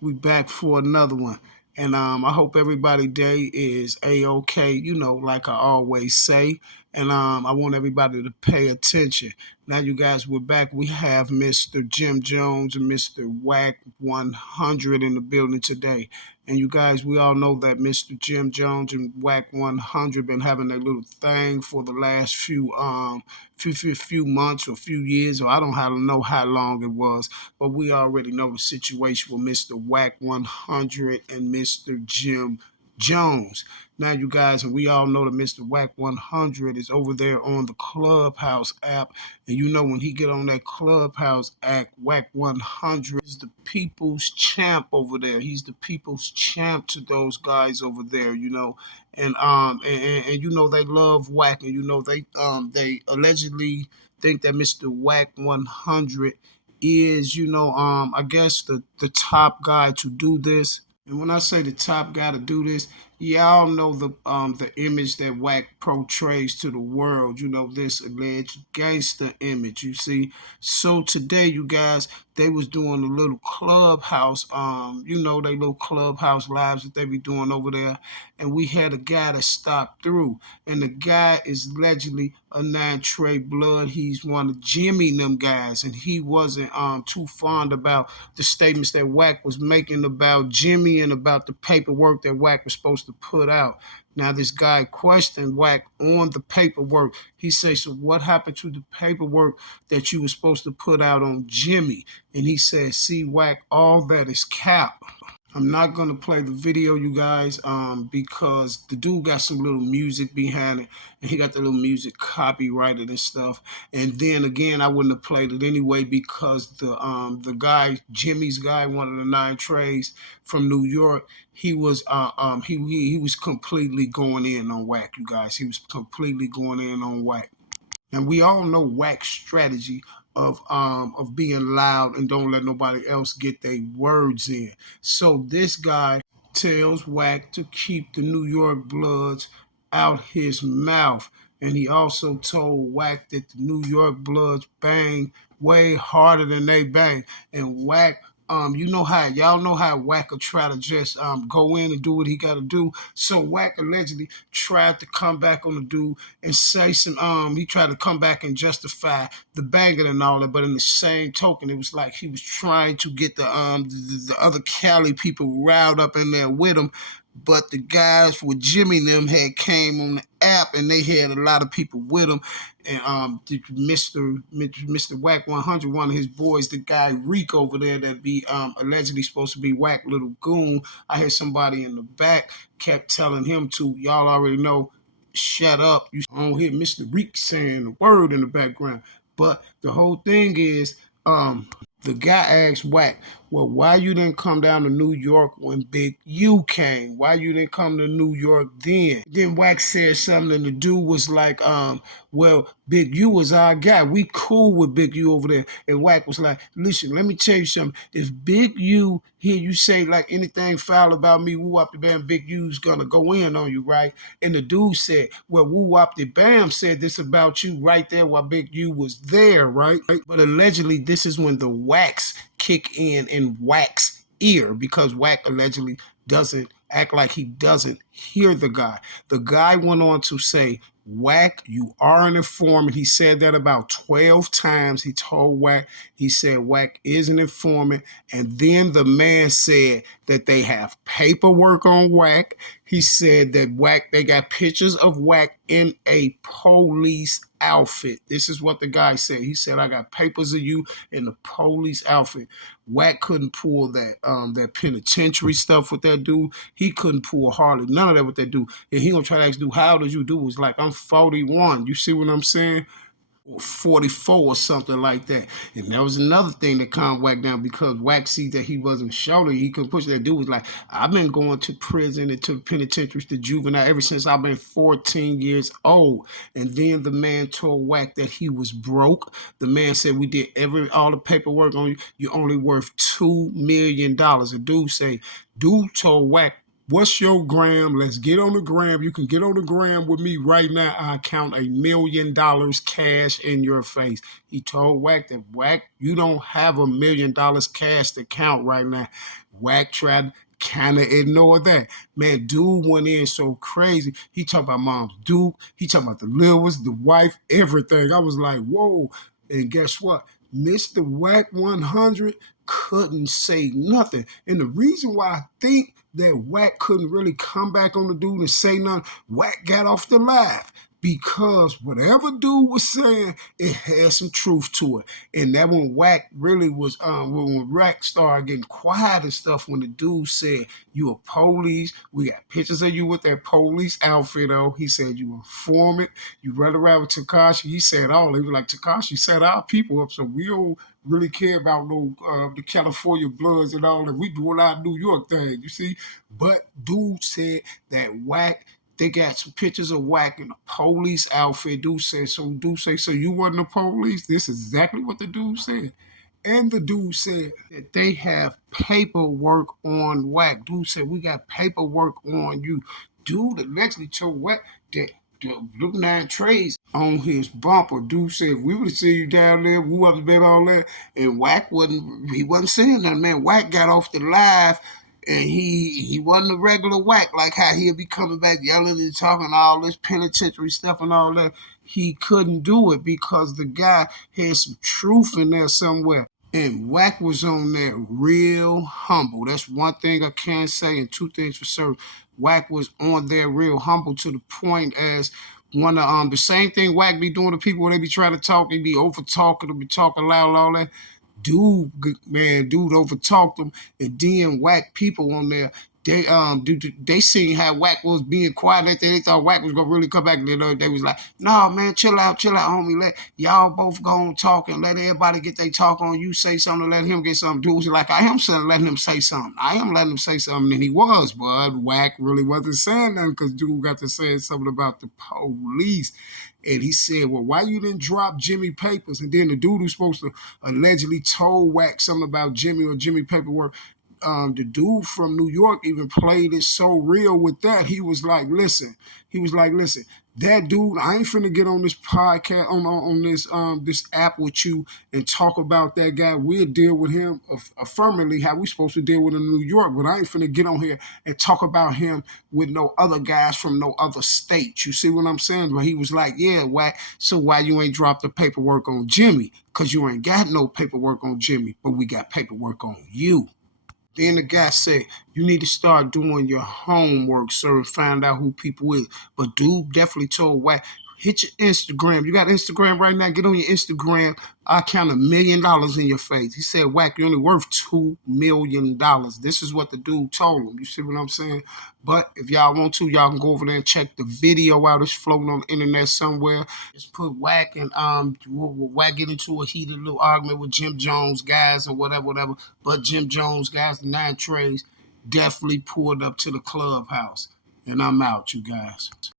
We back for another one. And I hope everybody day is a-okay, like I always say. And I want everybody to pay attention. Now, you guys, we're back. We have Mr. Jim Jones and Mr. Wack 100 in the building today. And you guys, we all know that Mr. Jim Jones and Wack 100 been having their little thing for the last few months or few years, or I don't know how long it was, but we already know the situation with Mr. Wack 100 and Mr. Jim Jones. Now, you guys, and we all know that Mr. Wack 100 is over there on the Clubhouse app, and you know when he get on that Clubhouse app, Wack 100 is the people's champ over there. He's the people's champ to those guys over there, and you know they love Wack, and you know they allegedly think that Mr. Wack 100 is, I guess the top guy to do this. And when I say the top guy to do this, y'all know the image that Wack portrays to the world. This alleged gangster image. You see, so today, you guys, they was doing a little clubhouse. They little clubhouse lives that they be doing over there, and we had a guy that stopped through, and the guy is allegedly a 9 Trey Blood. He's one of Jimmy and them guys, and he wasn't too fond about the statements that Wack was making about Jimmy and about the paperwork that Wack was supposed to put out. Now, this guy questioned Wack on the paperwork. He said, so what happened to the paperwork that you were supposed to put out on Jimmy? And he said, see, Wack, all that is cap. I'm not gonna play the video, you guys, because the dude got some little music behind it, and he got the little music copyrighted and stuff. And then again, I wouldn't have played it anyway because the guy, Jimmy's guy, one of the 9 Treys from New York, he was completely going in on Wack, you guys. He was completely going in on Wack. And we all know Wack's strategy of being loud and don't let nobody else get their words in. So this guy tells Wack to keep the New York Bloods out his mouth. And he also told Wack that the New York Bloods bang way harder than they bang. And Wack, y'all know how Wack will try to just go in and do what he got to do. So Wack allegedly tried to come back on the dude and say he tried to come back and justify the banging and all that, but in the same token, it was like he was trying to get the other Cali people riled up in there with him. But the guys with Jimmy and them had came on the app, and they had a lot of people with them. And Mr. Wack 100, one of his boys, the guy Reek over there that be allegedly supposed to be Wack Little Goon. I heard somebody in the back kept telling him to, y'all already know, shut up. You don't hear Mr. Reek saying a word in the background. But the whole thing is, the guy asked Wack, well, why you didn't come down to New York when Big U came? Why you didn't come to New York then? Then Wack said something, and the dude was like, well, Big U was our guy. We cool with Big U over there. And Wack was like, listen, let me tell you something. If Big U hear you say like anything foul about me, woo wop the bam, Big U's gonna go in on you, right? And the dude said, well, woo wop the bam said this about you right there while Big U was there, right? But allegedly, this is when the Wacks kick in Wack's ear, because Wack allegedly doesn't act like he doesn't hear the guy. The guy went on to say, Wack, you are an informant. He said that about 12 times. He told Wack, he said Wack is an informant. And then the man said that they have paperwork on Wack. He said that Wack, they got pictures of Wack in a police outfit. This is what the guy said. He said, I got papers of you in the police outfit. Wack couldn't pull that penitentiary stuff with that dude. He couldn't pull hardly none of that with that dude. And he gonna try to ask dude, how old did you do? Was like, I'm 41. You see what I'm saying? Or 44 or something like that. And that was another thing that calmed Wack down, because Wack see that he wasn't showing, he couldn't push. That dude was like, I've been going to prison and to penitentiaries to juvenile ever since I've been 14 years old. And then the man told Wack that he was broke. The man said, we did all the paperwork on you. You're only worth $2 million. The dude told Wack What's your gram? Let's get on the gram. You can get on the gram with me right now. I count $1 million cash in your face. He told Wack that, Wack, you don't have $1 million cash to count right now. Wack tried to kind of ignore that. Man, dude went in so crazy. He talking about Mom's Duke. He talking about the Lewis, the wife, everything. I was like, whoa. And guess what? Mr. Wack 100 couldn't say nothing. And the reason why I think that Wack couldn't really come back on the dude and say nothing, Wack got off the live because whatever dude was saying, it had some truth to it. And that when Wack really was, when Wack started getting quiet and stuff, when the dude said, you a police, we got pictures of you with that police outfit on. He said, you a informant, you run around with Tekashi. He said all. He was like, Tekashi set our people up, so we don't really care about no the California Bloods and all that. We doing our New York thing, you see. But dude said that Wack, they got some pictures of Wack in a police outfit. Dude said, so you wasn't the police? This is exactly what the dude said. And the dude said that they have paperwork on Wack. Dude said, we got paperwork on you. Dude allegedly told Wack that the Blue Nine Trades on his bumper. Dude said, if we would have seen you down there, woo up the baby, all that. And Wack wasn't saying nothing, man. Wack got off the live and he wasn't a regular Wack, like how he'll be coming back yelling and talking all this penitentiary stuff and all that. He couldn't do it because the guy had some truth in there somewhere. And Wack was on there real humble. That's one thing I can say, and two things for certain. Wack was on there real humble to the point as one of the same thing Wack be doing to people when they be trying to talk, they be over talking, they be talking loud and all that. Dude over talked them, and then Wack people on there. They seen how Wack was being quiet. They thought Wack was gonna really come back. And they was like, "Nah, man, chill out, homie. Let y'all both go on talk and let everybody get their talk on. You say something, let him get something." Dude was like, "I am letting him say something. I am letting him say something," and he was, but Wack really wasn't saying nothing because dude got to saying something about the police. And he said, well, why you didn't drop Jimmy Papers? And then the dude who's supposed to allegedly told Wack something about Jimmy or Jimmy paperwork, the dude from New York even played it so real with that. He was like, listen, that dude, I ain't finna get on this podcast, on this app with you and talk about that guy. We'll deal with him affirmatively how we supposed to deal with him in New York, but I ain't finna get on here and talk about him with no other guys from no other state. You see what I'm saying? But he was like, yeah, why you ain't dropped the paperwork on Jimmy? Because you ain't got no paperwork on Jimmy, but we got paperwork on you. Then the guy said, you need to start doing your homework, sir, and find out who people is. But dude definitely told Wack, hit your Instagram. You got Instagram right now? Get on your Instagram. I count $1 million in your face. He said, Wack, you're only worth $2 million. This is what the dude told him. You see what I'm saying? But if y'all want to, y'all can go over there and check the video out. It's floating on the internet somewhere. Just put Wack and Wack get into a heated little argument with Jim Jones guys or whatever. But Jim Jones guys, the Nine Trades, definitely pulled up to the clubhouse. And I'm out, you guys.